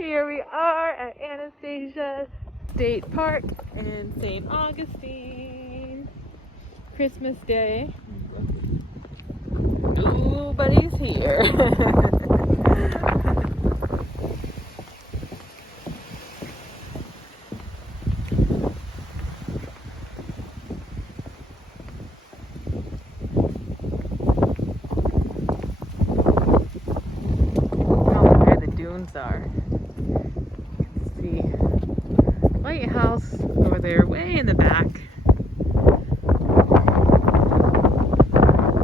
Here we are at Anastasia State Park in St. Augustine. Christmas Day. Nobody's here. Are. You can see White House over there way in the back.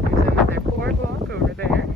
There's another boardwalk over there.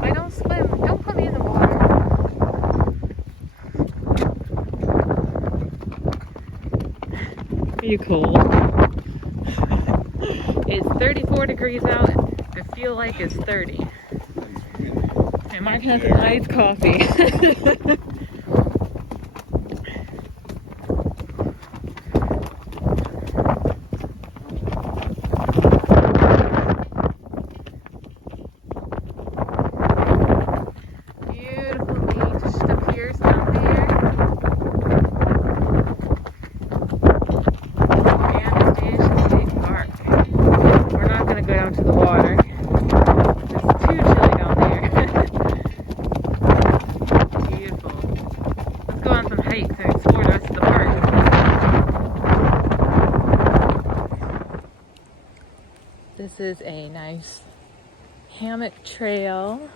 I don't swim. Don't put me in the water. Are you cold? It's 34 degrees out. I feel like it's 30. And Mark has an iced coffee. This is a nice hammock trail.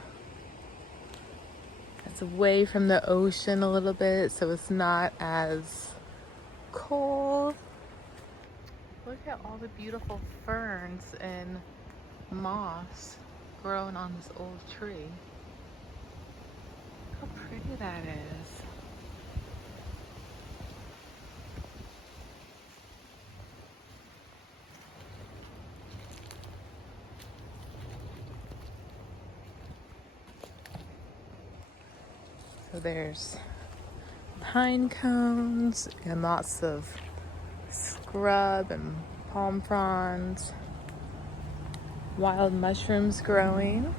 It's away from the ocean a little bit, so it's not as cold. Look at all the beautiful ferns and moss growing on this old tree. Look how pretty that is. So there's pine cones and lots of scrub and palm fronds, wild mushrooms growing.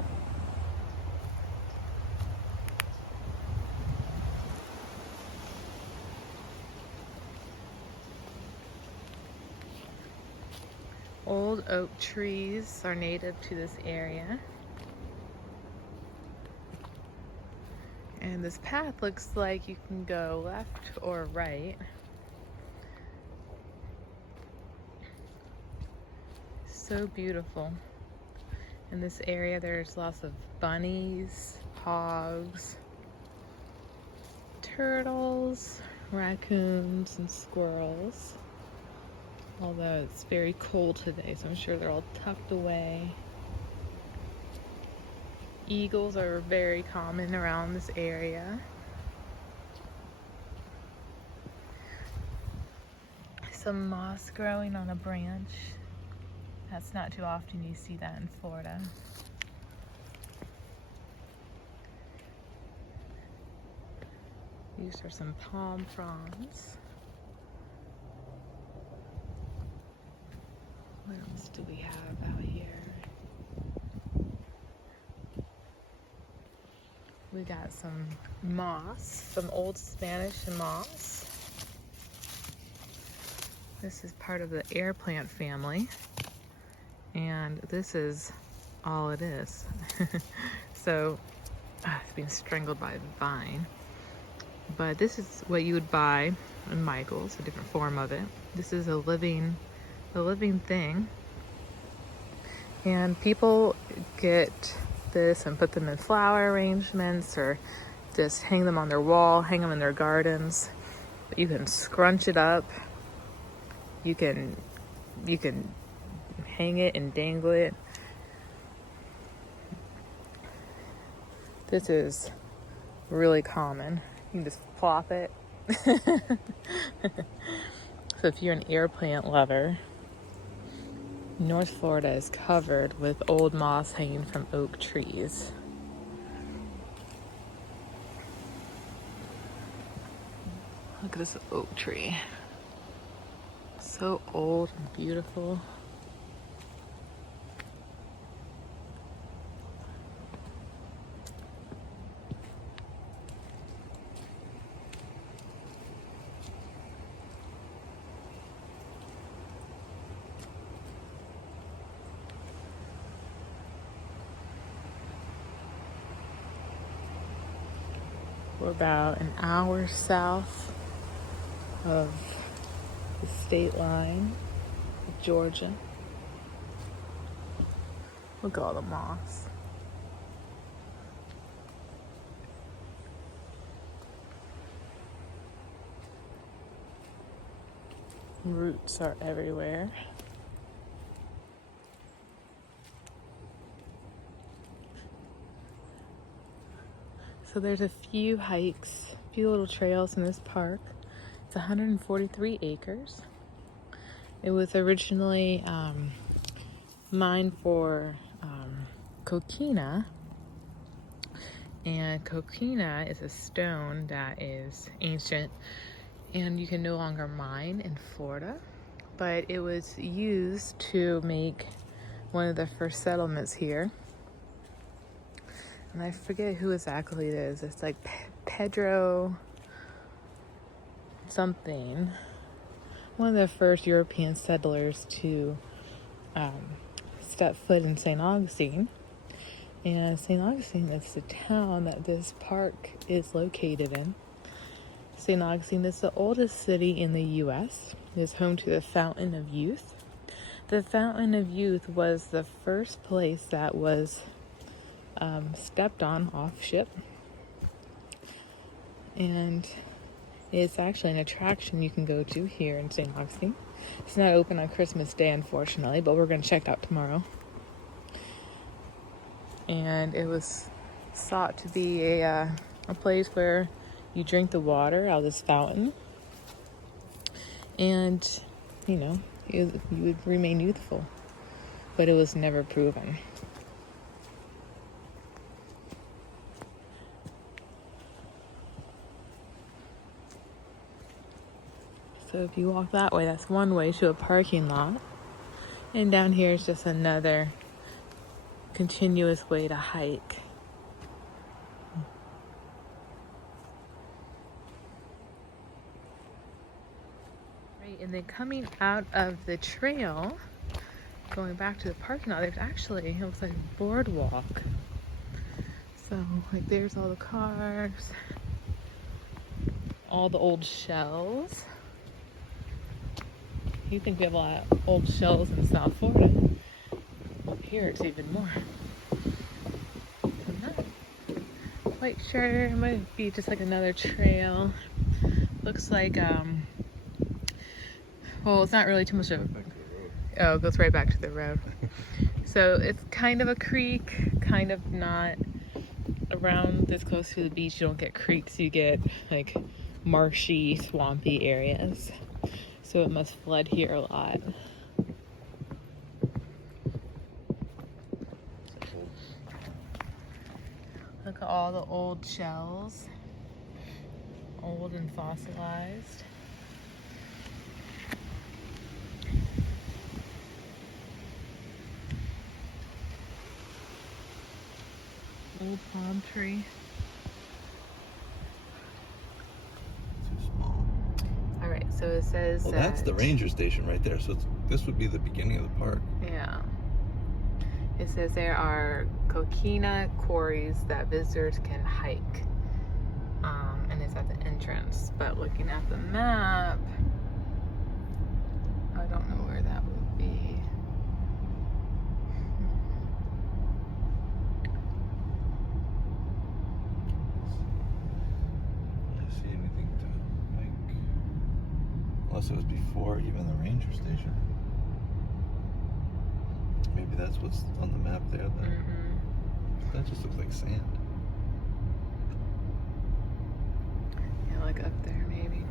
Old oak trees are native to this area. And this path looks like you can go left or right. So beautiful. In this area there's lots of bunnies, hogs, turtles, raccoons, and squirrels. Although it's very cold today, so I'm sure they're all tucked away. Eagles are very common around this area. Some moss growing on a branch. That's not too often you see that in Florida. These are some palm fronds. What else do we have out here? We got some moss, some old Spanish moss. This is part of the air plant family. And this is all it is. So, it's being strangled by the vine. But this is what you would buy in Michael's, a different form of it. This is a living thing. And people get this and put them in flower arrangements or just hang them on their wall, hang them in their gardens. But you can scrunch it up. You can hang it and dangle it. This is really common. You can just plop it. So if you're an air plant lover, North Florida is covered with old moss hanging from oak trees. Look at this oak tree. So old and beautiful. We're about an hour south of the state line of Georgia. Look at all the moss. Roots are everywhere. So there's a few hikes, a few little trails in this park. It's 143 acres. It was originally mined for coquina. And coquina is a stone that is ancient and you can no longer mine in Florida. But it was used to make one of the first settlements here. And I forget who exactly it is. It's like Pedro something. One of the first European settlers to step foot in St. Augustine. And St. Augustine is the town that this park is located in. St. Augustine is the oldest city in the U.S. It is home to the Fountain of Youth. The Fountain of Youth was the first place that was stepped on off ship, and it's actually an attraction you can go to here in St. Augustine. It's not open on Christmas Day, unfortunately, but we're going to check it out tomorrow. And it was thought to be a place where you drink the water out of this fountain, and you would remain youthful, but it was never proven. So if you walk that way, that's one way to a parking lot. And down here is just another continuous way to hike. Right, and then coming out of the trail, going back to the parking lot, there's actually, it looks like a boardwalk. So like there's all the cars, all the old shells. You think we have a lot of old shells in South Florida. Here it's even more. I'm not quite sure. It might be just like another trail. Looks like, well, it's not really too much of it goes right back to the road. So it's kind of a creek, kind of not. Around this close to the beach, you don't get creeks, you get like marshy, swampy areas. So it must flood here a lot. Look at all the old shells, old and fossilized. Old palm tree. Alright, so it says that's the ranger station right there. So this would be the beginning of the park. Yeah. It says there are Coquina Quarries that visitors can hike. And it's at the entrance. entrance, but looking at the map, I don't know where that would be. Do you see anything to like? Unless it was before even the ranger station. Maybe that's what's on the map there. That just looks like sand. Yeah, like up there maybe.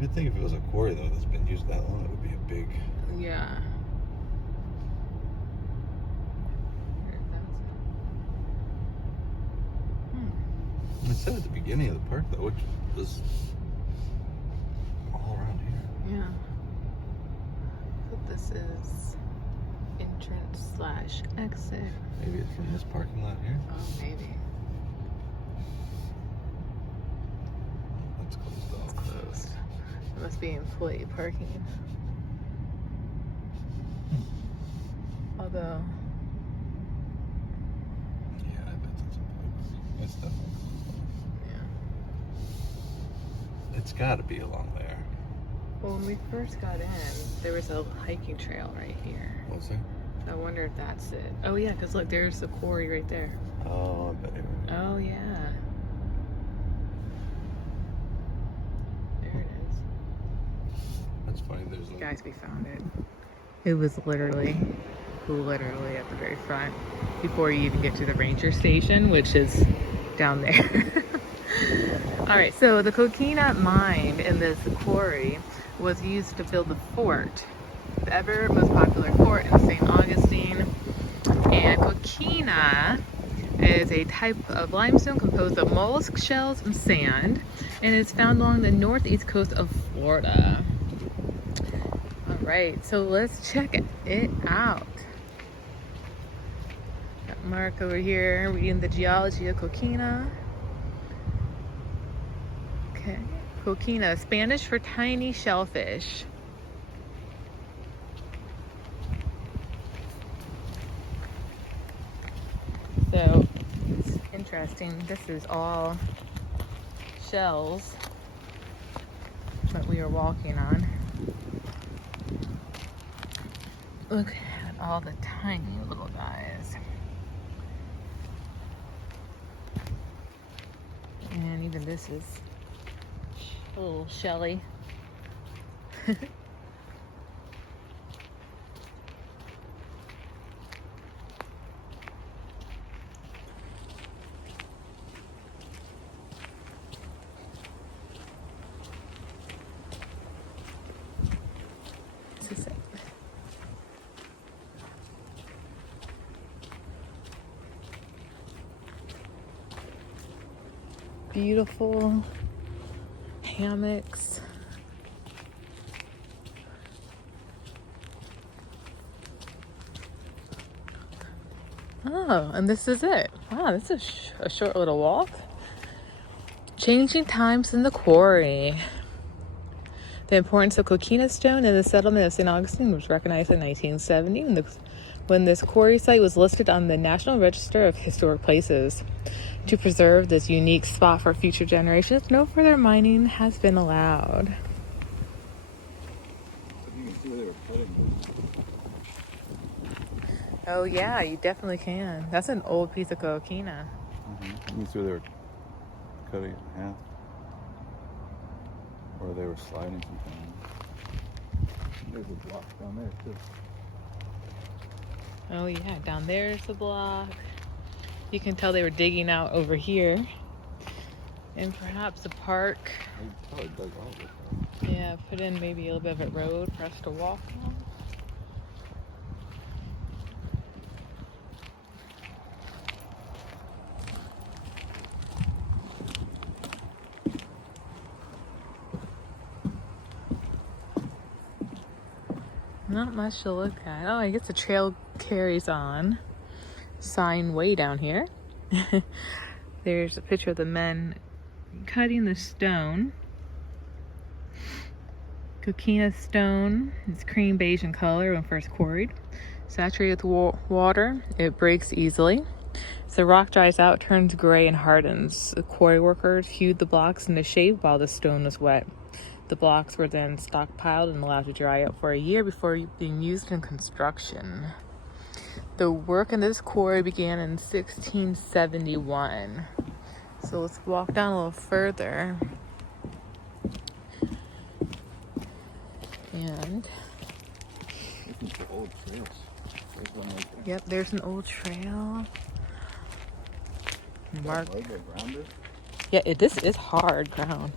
You'd think if it was a quarry though that's been used that long, it would be a big. Yeah. It said at the beginning of the park though, which was all around here. Yeah. So this is entrance/exit. Maybe it's from this parking lot here. Oh, maybe. That's closed off. It's closed. It must be employee parking. Although. Yeah, I bet that's employee. It's definitely closed off. Yeah. It's got to be along there. Well, when we first got in, there was a hiking trail right here. Was there? I wonder if that's it. Oh yeah, because look, there's the quarry right there. Oh, I bet you're right. Oh yeah. There it is. That's funny. There's like. Guys, we found it. It was literally at the very front before you even get to the ranger station, which is down there. All right, so the Coquina mine in this quarry was used to build the fort, the ever most popular fort in St. Augustine. And coquina is a type of limestone composed of mollusk shells and sand, and is found along the northeast coast of Florida. All right, so let's check it out. Got Mark over here reading the geology of coquina. Okay, coquina, Spanish for tiny shellfish. So it's interesting. This is all shells that we are walking on. Look at all the tiny little guys. And even this is a little shelly. This is it. Beautiful hammocks. Oh, and this is it. Wow, this is a short little walk. Changing times in the quarry. The importance of coquina stone in the settlement of St. Augustine was recognized in 1970 when this quarry site was listed on the National Register of Historic Places. To preserve this unique spot for future generations, no further mining has been allowed. Oh yeah, you definitely can. That's an old piece of coquina. You can see they were cutting it in half. Or they were sliding something. There's a block down there too. Oh yeah, down there's the block. You can tell they were digging out over here. And perhaps a park. They probably dug all of it. Yeah, put in maybe a little bit of a road for us to walk on. Not much to look at. Oh, I guess the trail carries on. Sign way down here. There's a picture of the men cutting the stone. Coquina stone is cream beige in color when first quarried. Saturated with water, it breaks easily. So rock dries out, turns gray, and hardens. The quarry workers hewed the blocks into shape while the stone was wet. The blocks were then stockpiled and allowed to dry out for a year before being used in construction. The work in this quarry began in 1671. So let's walk down a little further. And Looking for old trails. There's one right there. yep, there's an old trail. Mark. Yeah, this is hard ground.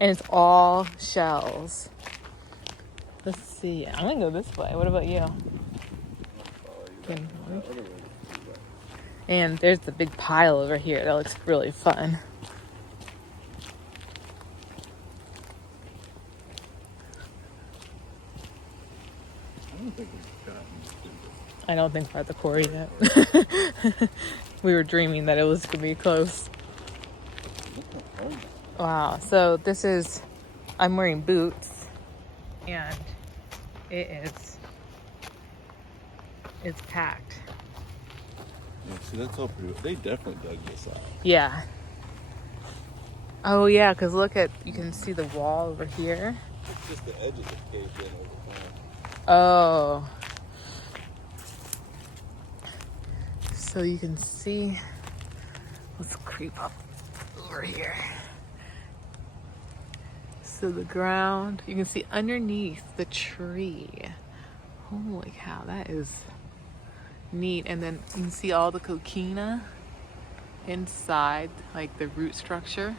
And it's all shells. Let's see. I'm gonna go this way. What about you? And there's the big pile over here. That looks really fun. I don't think we're at the quarry yet. We were dreaming that it was gonna be close. Wow. So this is, I'm wearing boots and it's packed. Yeah, see, that's all pretty. They definitely dug this out. Yeah. Oh yeah, because look at, you can see the wall over here. It's just the edges that caved in over time. Oh. So you can see, let's creep up over here. So the ground, you can see underneath the tree. Holy cow, that is neat. And then you can see all the coquina inside, like the root structure.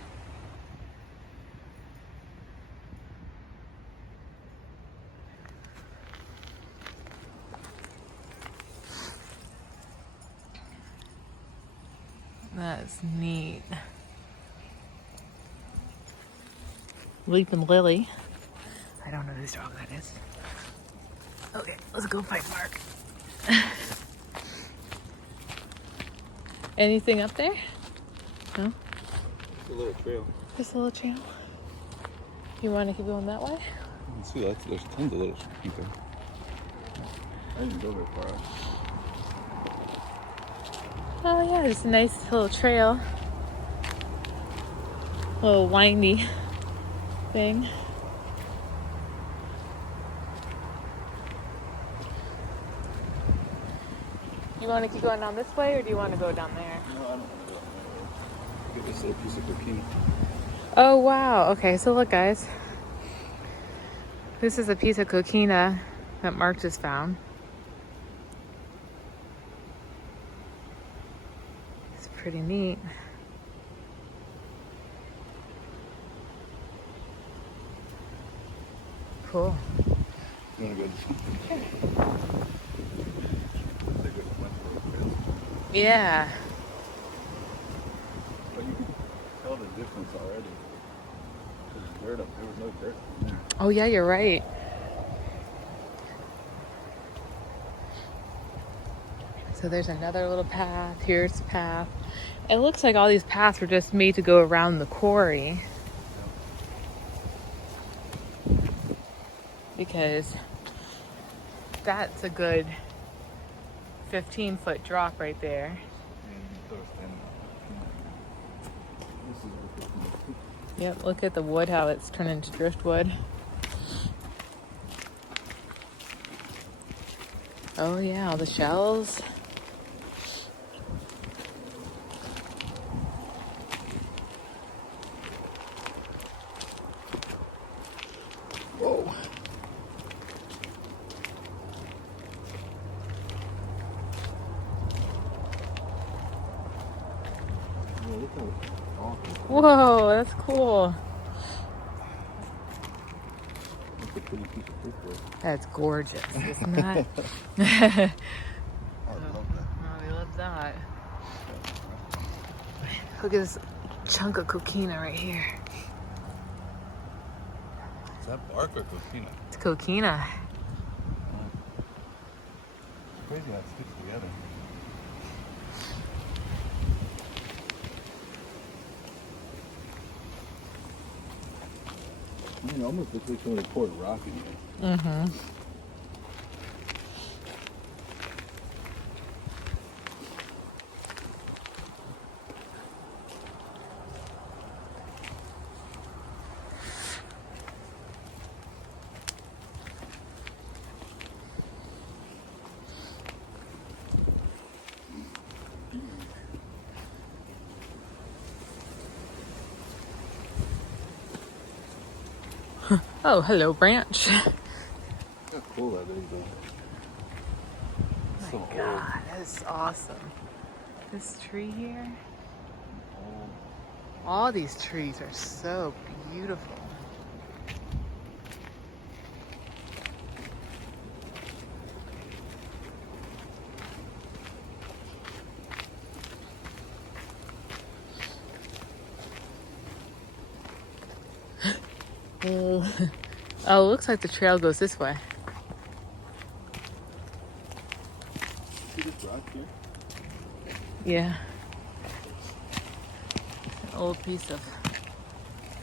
That's neat. Leaping Lily. I don't know whose dog that is. Okay, let's go find Mark. Anything up there? No? It's a little trail. Just a little trail. You want to keep going that way? You can see there's tons of little people. I didn't go very far out. Oh yeah, just a nice little trail. Little windy thing. You want to keep going down this way or do you want to go down there? No, I don't want to go that way. Look at this little piece of coquina. Oh wow, okay, so look guys. This is a piece of coquina that Mark just found. It's pretty neat. Cool. You want to go this way? Yeah. But you can tell the difference already. There's dirt up there. Was no dirt in there. Oh yeah, you're right. So there's another little path. Here's the path. It looks like all these paths were just made to go around the quarry. Because that's a good 15-foot drop right there. Yep, look at the wood, how it's turned into driftwood. Oh yeah, all the shells. Whoa. Whoa, that's cool. That's a pretty piece of brickwork. That's gorgeous, isn't that? I love that. Oh, we love that. Look at this chunk of coquina right here. Is that bark or coquina? It's coquina. It's crazy how it sticks together. It almost looks like somebody poured rock in here. Mm-hmm. Oh, hello, branch. How cool that is, though. It's so old. God, that is awesome. This tree here. Old. All these trees are so beautiful. Oh, it looks like the trail goes this way. See this rock here? Yeah. An old piece of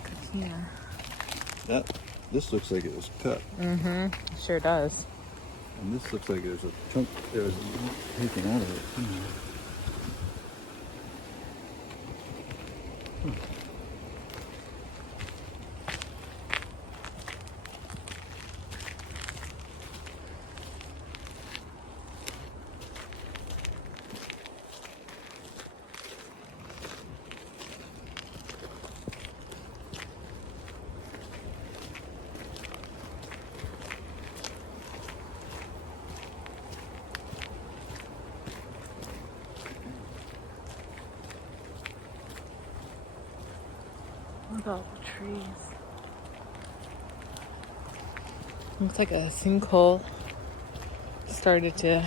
coquina. This looks like it was cut. Mm-hmm. It sure does. And this looks like there's a chunk that was taken out of it. Look at all the trees. Looks like a sinkhole started to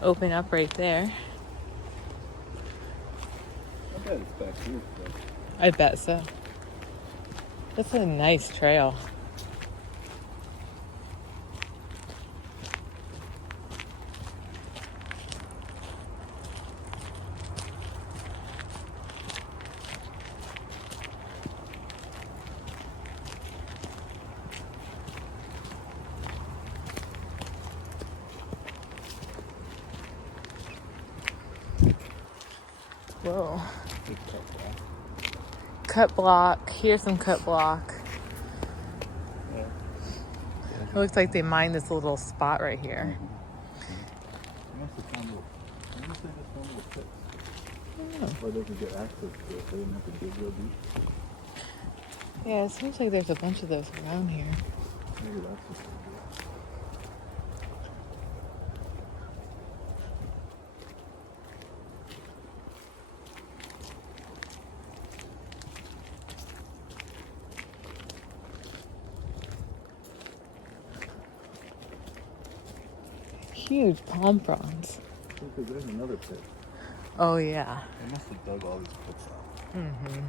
open up right there. I bet it's back here. But I bet so. That's a nice trail. Whoa. big cut back. Cut block. Here's some cut block. Yeah. It looks like they mined this little spot right here. They must have found little. They must have just found little pits. Oh. Where they could get access to it. They didn't have to dig real deep. Yeah, it seems like there's a bunch of those around here. Maybe that's just what it is. Huge palm fronds. Because there's another pit. Oh, yeah. They must have dug all these pits out. Mm-hmm.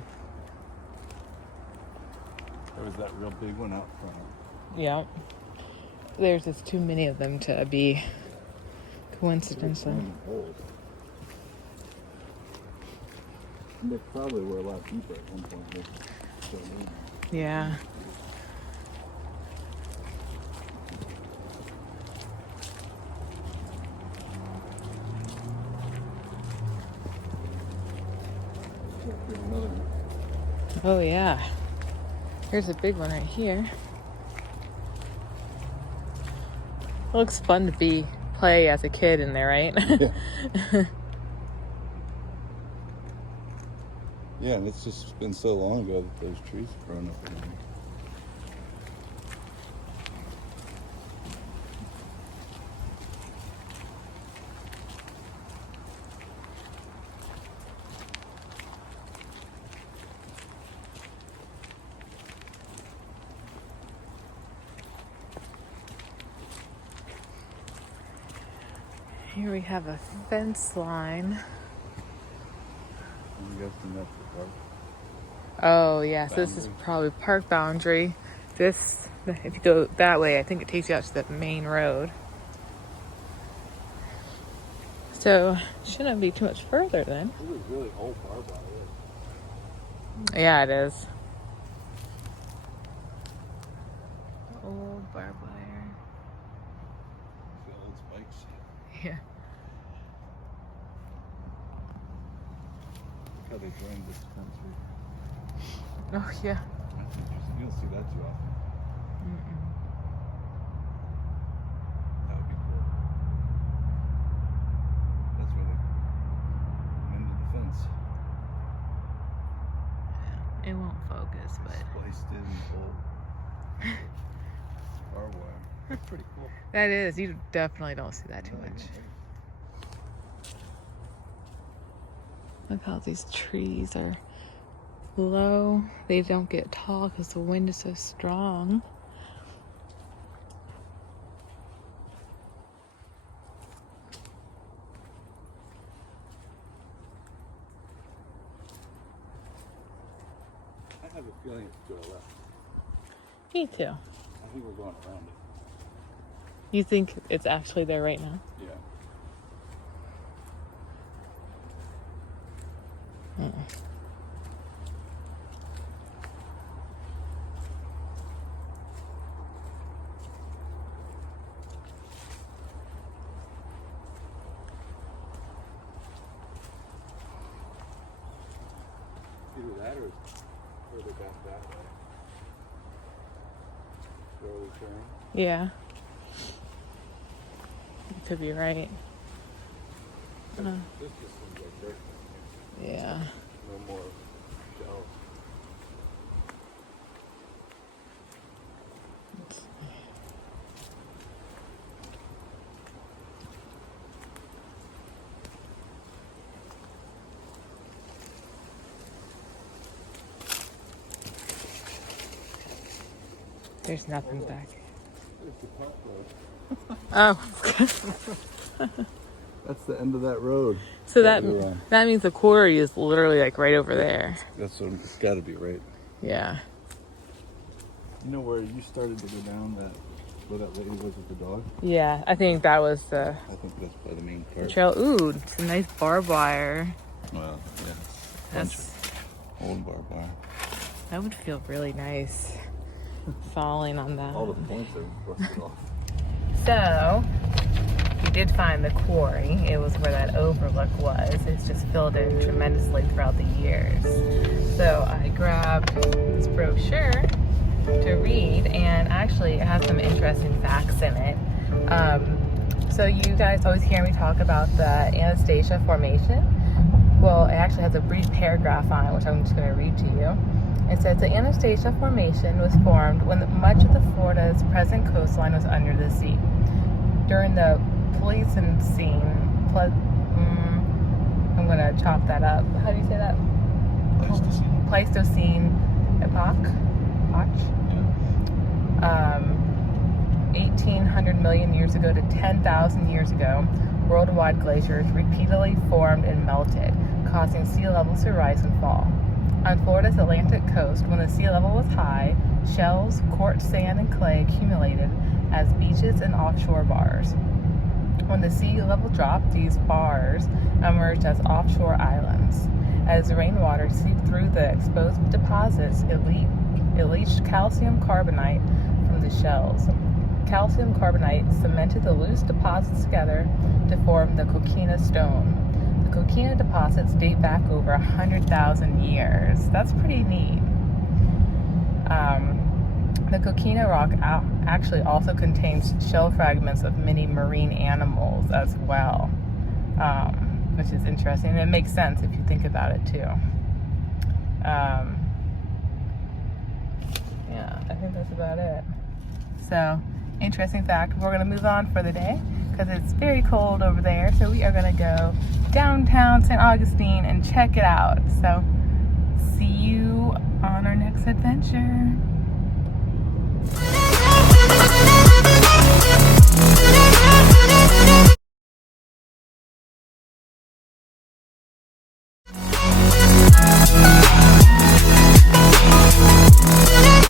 There was that real big one out front. Yep. There's just too many of them to be coincidental. Holes. And they probably were a lot deeper at one point. Yeah. There's another one. Oh, yeah. Here's a big one right here. It looks fun to play as a kid in there, right? Yeah. Yeah, and it's just been so long ago that those trees have grown up in there. Here we have a fence line. I'm guessing that's the park. Oh, yeah, so this is Boundary. probably park boundary. This, if you go that way, I think it takes you out to the main road. So, shouldn't be too much further then. This is really old barbed wire. Yeah, it is. Old barbed wire. See all those spikes? Yeah. Look how they joined this fence here. Oh, yeah. That's interesting. You don't see that too often. Mm-mm. That would be cool. That's where they mended the fence. It won't focus, but Spliced in old Barbed wire. That's pretty cool. That is. You definitely don't see that too much. Look how these trees are low. They don't get tall because the wind is so strong. I have a feeling it's to the left. Me too. I think we're going around it. You think it's actually there right now? Yeah. Either that or further back that way. Slowly turning. Yeah. You could be right. This just seems like dirt. Yeah. No more shells. There's nothing back. There's the top road. Oh. That's the end of that road. So that means the quarry is literally like right over there. That's what it's got to be, right? Yeah. You know where you started to go down where that lady was with the dog? Yeah, I think that was the I think that's by the main part. trail. Ooh, it's a nice barbed wire. Well, yeah. That's Old barbed wire. that would feel really nice. Falling on that. All the points are busted off. So we did find the quarry. It was where that overlook was. It's just filled in tremendously throughout the years. So I grabbed this brochure to read, and actually it has some interesting facts in it. So you guys always hear me talk about the Anastasia Formation. Well, it actually has a brief paragraph on it, which I'm just going to read to you. It says the Anastasia Formation was formed when much of the Florida's present coastline was under the sea. During the Pleistocene, I'm going to chop that up. How do you say that? Pleistocene. Pleistocene epoch? 1,800 million years ago to 10,000 years ago, worldwide glaciers repeatedly formed and melted, causing sea levels to rise and fall. On Florida's Atlantic coast, when the sea level was high, shells, quartz sand, and clay accumulated as beaches and offshore bars. When the sea level dropped, these bars emerged as offshore islands. As rainwater seeped through the exposed deposits, it leached calcium carbonate from the shells. Calcium carbonate cemented the loose deposits together to form the Coquina stone. The Coquina deposits date back over 100,000 years. That's pretty neat. The Coquina rock actually also contains shell fragments of many marine animals as well, which is interesting. And it makes sense if you think about it too. Yeah, I think that's about it. So, interesting fact. We're going to move on for the day because it's very cold over there. So we are going to go downtown St. Augustine and check it out. So, see you on our next adventure.